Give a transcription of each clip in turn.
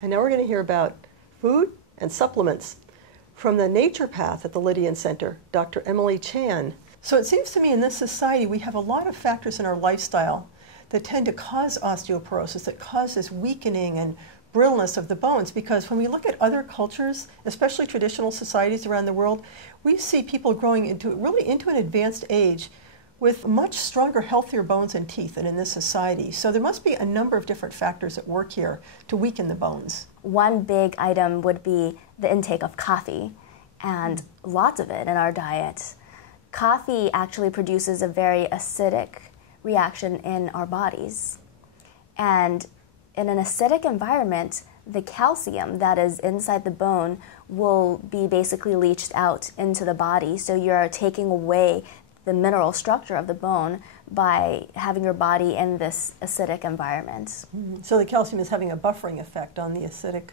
And now we're going to hear about food and supplements from the naturopath at the Lennihan Center, Dr. Emily Chan. So it seems to me in this society we have a lot of factors in our lifestyle that tend to cause osteoporosis, that cause this weakening and brittleness of the bones, because when we look at other cultures, especially traditional societies around the world, we see people growing into an advanced age with much stronger, healthier bones and teeth than in this society. So there must be a number of different factors at work here to weaken the bones. One big item would be the intake of coffee, and lots of it in our diet. Coffee actually produces a very acidic reaction in our bodies. And in an acidic environment, the calcium that is inside the bone will be basically leached out into the body. So you're taking away the mineral structure of the bone by having your body in this acidic environment. So the calcium is having a buffering effect on the acidic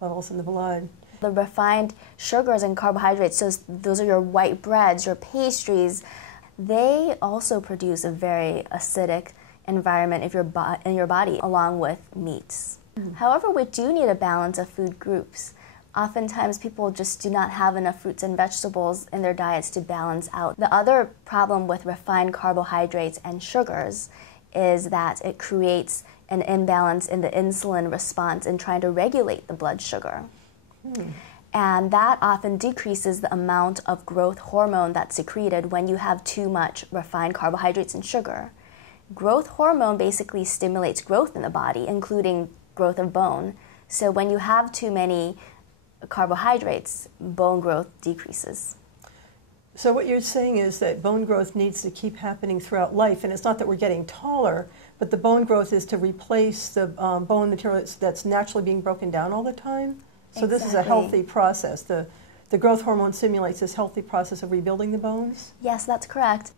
levels in the blood. The refined sugars and carbohydrates, so those are your white breads, your pastries, they also produce a very acidic environment in your body, along with meats. However, we do need a balance of food groups. Oftentimes people just do not have enough fruits and vegetables in their diets to balance out. The other problem with refined carbohydrates and sugars is that it creates an imbalance in the insulin response in trying to regulate the blood sugar. And that often decreases the amount of growth hormone that's secreted when you have too much refined carbohydrates and sugar. Growth hormone basically stimulates growth in the body, including growth of bone. So when you have too many carbohydrates, bone growth decreases. So what you're saying is that bone growth needs to keep happening throughout life, and it's not that we're getting taller, but the bone growth is to replace the bone material that's naturally being broken down all the time? So This is a healthy process. The growth hormone simulates this healthy process of rebuilding the bones? Yes, that's correct.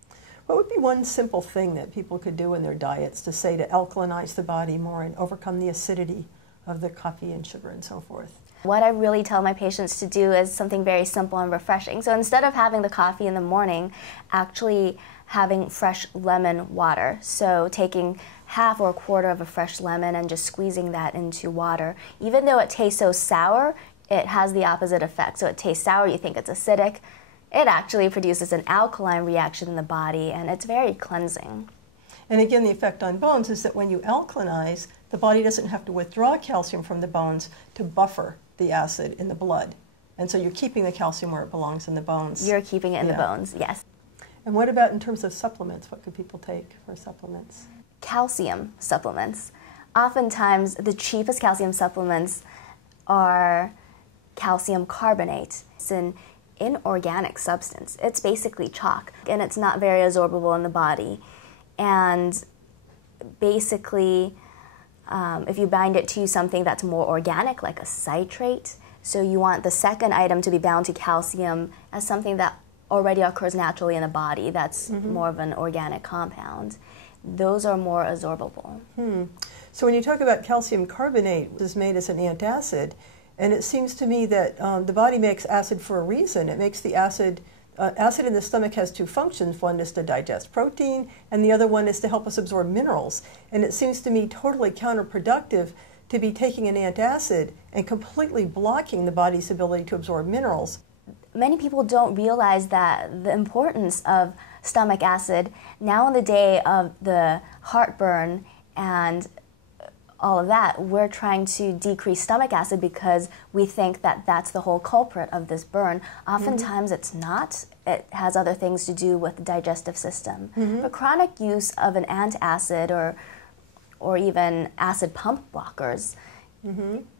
What would be one simple thing that people could do in their diets to say to alkalinize the body more and overcome the acidity of the coffee and sugar and so forth? What I really tell my patients to do is something very simple and refreshing. So instead of having the coffee in the morning, actually having fresh lemon water. So taking half or a quarter of a fresh lemon and just squeezing that into water. Even though it tastes so sour, it has the opposite effect. So it tastes sour, you think it's acidic. It actually produces an alkaline reaction in the body, and it's very cleansing. And again, the effect on bones is that when you alkalinize, the body doesn't have to withdraw calcium from the bones to buffer the acid in the blood. And so you're keeping the calcium where it belongs in the bones. You're keeping it in the bones, yes. And what about in terms of supplements? What could people take for supplements? Calcium supplements. Oftentimes, the cheapest calcium supplements are calcium carbonate. It's an inorganic substance. It's basically chalk, and it's not very absorbable in the body. And basically, if you bind it to something that's more organic, like a citrate, so you want the second item to be bound to calcium as something that already occurs naturally in the body, that's more of an organic compound. Those are more absorbable. So when you talk about calcium carbonate, it is made as an antacid, and it seems to me that the body makes acid for a reason. It makes the acid in the stomach has two functions. One is to digest protein, and the other one is to help us absorb minerals. And it seems to me totally counterproductive to be taking an antacid and completely blocking the body's ability to absorb minerals. Many people don't realize that the importance of stomach acid. Now in the day of the heartburn and all of that, we're trying to decrease stomach acid because we think that that's the whole culprit of this burn. Oftentimes it's not. It has other things to do with the digestive system. But chronic use of an antacid or even acid pump blockers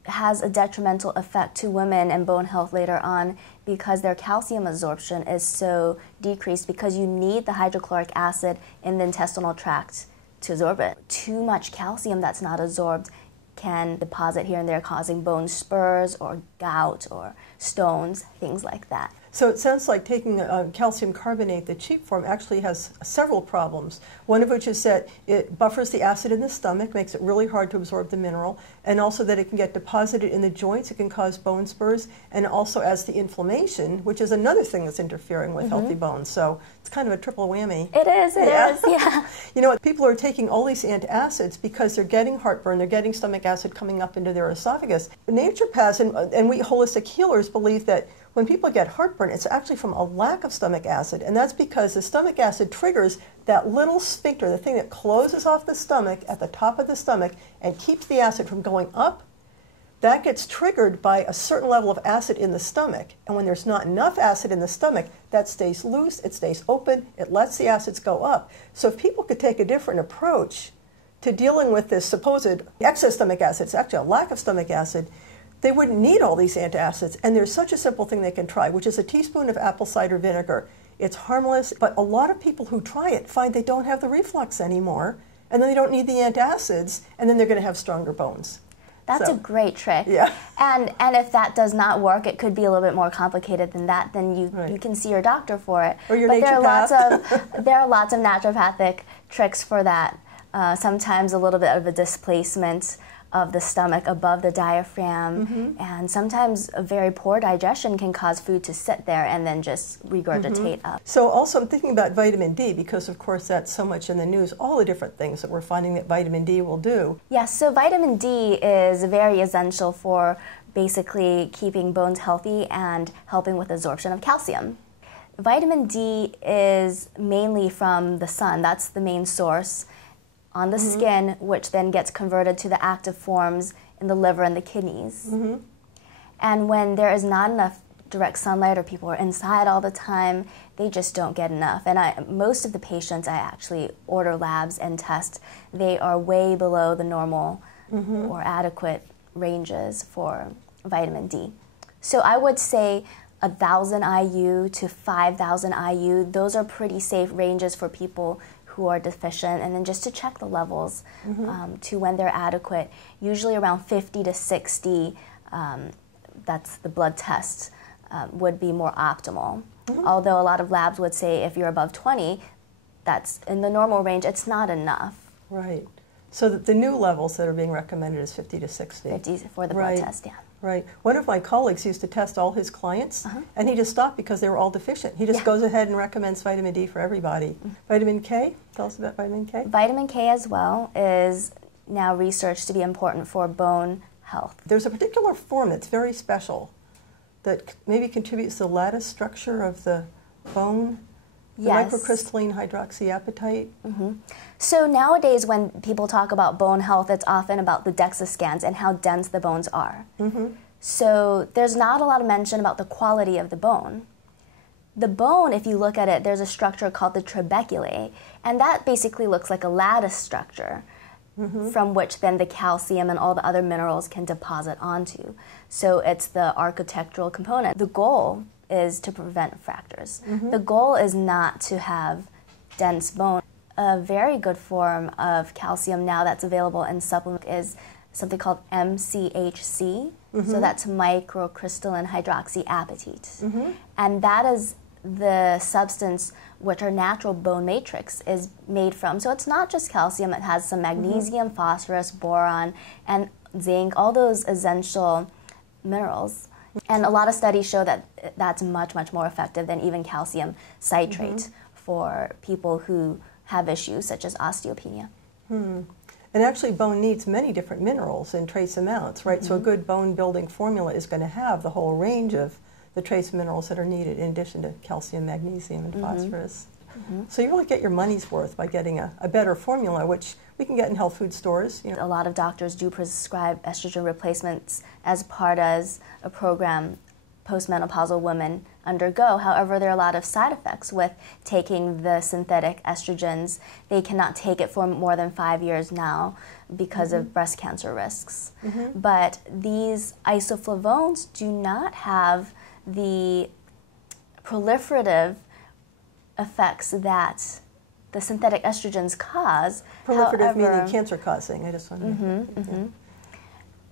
has a detrimental effect to women and bone health later on because their calcium absorption is so decreased because you need the hydrochloric acid in the intestinal tract to absorb it. Too much calcium that's not absorbed can deposit here and there, causing bone spurs or gout or stones, things like that. So it sounds like taking calcium carbonate, the cheap form, actually has several problems. One of which is that it buffers the acid in the stomach, makes it really hard to absorb the mineral, and also that it can get deposited in the joints. It can cause bone spurs, and also adds the inflammation, which is another thing that's interfering with healthy bones. So it's kind of a triple whammy. It is, yeah. You know, people are taking all these antacids because they're getting heartburn, they're getting stomach acid coming up into their esophagus. Naturopaths and we holistic healers believe that when people get heartburn, it's actually from a lack of stomach acid, and that's because the stomach acid triggers that little sphincter, the thing that closes off the stomach at the top of the stomach and keeps the acid from going up. That gets triggered by a certain level of acid in the stomach, and when there's not enough acid in the stomach, that stays loose, it stays open, it lets the acids go up. So if people could take a different approach to dealing with this supposed excess stomach acid, it's actually a lack of stomach acid, they wouldn't need all these antacids. And there's such a simple thing they can try, which is a teaspoon of apple cider vinegar. It's harmless, but a lot of people who try it find they don't have the reflux anymore, and then they don't need the antacids, and then they're going to have stronger bones. That's a great trick. Yeah. And if that does not work, it could be a little bit more complicated than that. Then you can see your doctor for it. Or your but naturopath. there are lots of naturopathic tricks for that. Sometimes a little bit of a displacement of the stomach above the diaphragm, and sometimes a very poor digestion can cause food to sit there and then just regurgitate up. So also I'm thinking about vitamin D, because of course that's so much in the news, all the different things that we're finding that vitamin D will do. Yes, so vitamin D is very essential for basically keeping bones healthy and helping with absorption of calcium. Vitamin D is mainly from the sun, that's the main source, on the skin, which then gets converted to the active forms in the liver and the kidneys. And when there is not enough direct sunlight or people are inside all the time, they just don't get enough. And most of the patients I actually order labs and test, they are way below the normal or adequate ranges for vitamin D. So I would say 1,000 IU to 5,000 IU, those are pretty safe ranges for people who are deficient, and then just to check the levels to when they're adequate. Usually around 50 to 60, that's the blood test, would be more optimal. Although a lot of labs would say if you're above 20, that's in the normal range, it's not enough. Right. So the new levels that are being recommended is 50 to 60. 50 for the blood test, yeah. Right. One of my colleagues used to test all his clients, and he just stopped because they were all deficient. He just goes ahead and recommends vitamin D for everybody. Vitamin K? Tell us about vitamin K. Vitamin K as well is now researched to be important for bone health. There's a particular form that's very special that maybe contributes to the lattice structure of the bone. The microcrystalline hydroxyapatite. So nowadays when people talk about bone health, it's often about the DEXA scans and how dense the bones are. So there's not a lot of mention about the quality of the bone. The bone, if you look at it, there's a structure called the trabeculae, and that basically looks like a lattice structure from which then the calcium and all the other minerals can deposit onto. So it's the architectural component. The goal is to prevent fractures. The goal is not to have dense bone. A very good form of calcium now that's available in supplement is something called MCHC. So that's microcrystalline hydroxyapatite. And that is the substance which our natural bone matrix is made from. So it's not just calcium, it has some magnesium, phosphorus, boron, and zinc, all those essential minerals. And a lot of studies show that that's much, much more effective than even calcium citrate for people who have issues such as osteopenia. And actually bone needs many different minerals in trace amounts, right? So a good bone building formula is going to have the whole range of the trace minerals that are needed in addition to calcium, magnesium, and phosphorus. So you really get your money's worth by getting a better formula, which we can get in health food stores. A lot of doctors do prescribe estrogen replacements as part of a program postmenopausal women undergo. However, there are a lot of side effects with taking the synthetic estrogens. They cannot take it for more than 5 years now because of breast cancer risks. But these isoflavones do not have the proliferative effects that the synthetic estrogens cause. Proliferative meaning cancer causing, I just want to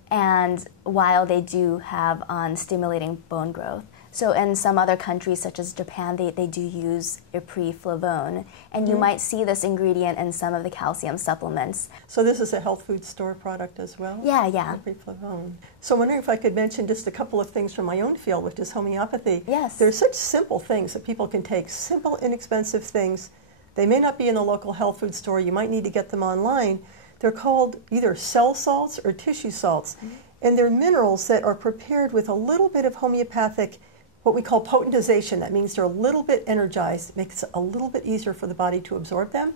And while they do have on stimulating bone growth, So in some other countries, such as Japan, they do use isoflavone, and you might see this ingredient in some of the calcium supplements. So this is a health food store product as well? Yeah, yeah. Isoflavone. So I'm wondering if I could mention just a couple of things from my own field, which is homeopathy. Yes. There's such simple things that people can take, simple, inexpensive things. They may not be in the local health food store. You might need to get them online. They're called either cell salts or tissue salts. And they're minerals that are prepared with a little bit of homeopathic, what we call potentization. That means they're a little bit energized. It makes it a little bit easier for the body to absorb them.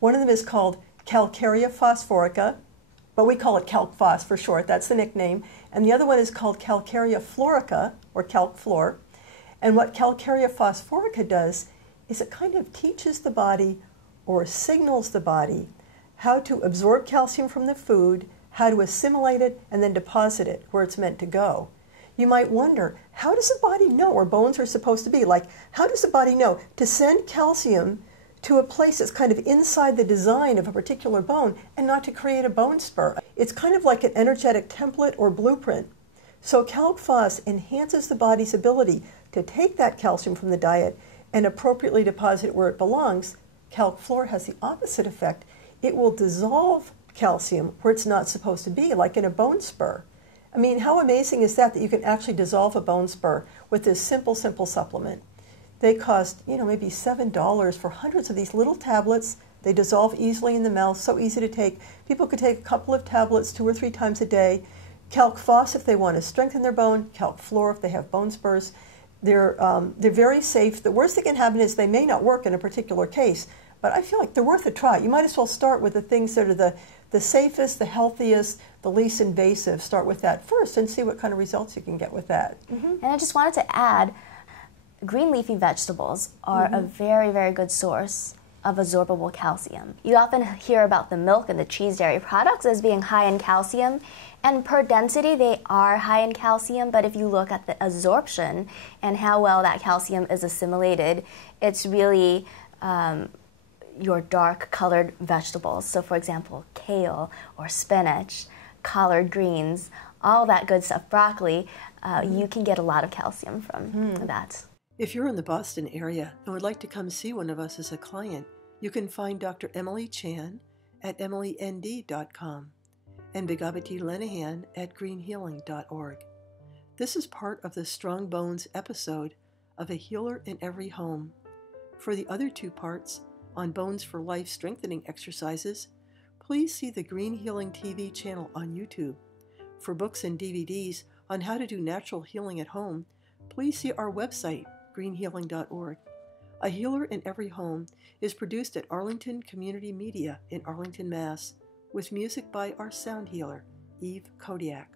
One of them is called Calcarea phosphorica, but we call it Calc phos for short. That's the nickname. And the other one is called Calcarea fluorica, or Calc fluor. And what Calcarea phosphorica does is it kind of teaches the body or signals the body how to absorb calcium from the food, how to assimilate it, and then deposit it where it's meant to go. You might wonder, how does the body know where bones are supposed to be? Like, how does the body know to send calcium to a place that's kind of inside the design of a particular bone and not to create a bone spur? It's kind of like an energetic template or blueprint. So Calc phos enhances the body's ability to take that calcium from the diet and appropriately deposit it where it belongs. Calc fluor has the opposite effect. It will dissolve calcium where it's not supposed to be, like in a bone spur. I mean, how amazing is that you can actually dissolve a bone spur with this simple supplement? They cost, maybe $7 for hundreds of these little tablets. They dissolve easily in the mouth, so easy to take. People could take a couple of tablets 2 or 3 times a day. Calc phos if they want to strengthen their bone, Calc fluor if they have bone spurs. They're very safe. The worst that can happen is they may not work in a particular case, but I feel like they're worth a try. You might as well start with the things that are the safest, the healthiest, the least invasive. Start with that first and see what kind of results you can get with that. And I just wanted to add, green leafy vegetables are a very, very good source of absorbable calcium. You often hear about the milk and the cheese dairy products as being high in calcium, and per density they are high in calcium, but if you look at the absorption and how well that calcium is assimilated, it's really your dark colored vegetables. So for example, kale or spinach, collard greens, all that good stuff, broccoli, you can get a lot of calcium from that. If you're in the Boston area and would like to come see one of us as a client, you can find Dr. Emily Chan at emilynd.com and Begabati Lennihan at greenhealing.org. This is part of the Strong Bones episode of A Healer in Every Home. For the other 2 parts on Bones for Life strengthening exercises, please see the Green Healing TV channel on YouTube. For books and DVDs on how to do natural healing at home, please see our website, greenhealing.org. A Healer in Every Home is produced at Arlington Community Media in Arlington, Mass., with music by our sound healer, Eve Kodiak.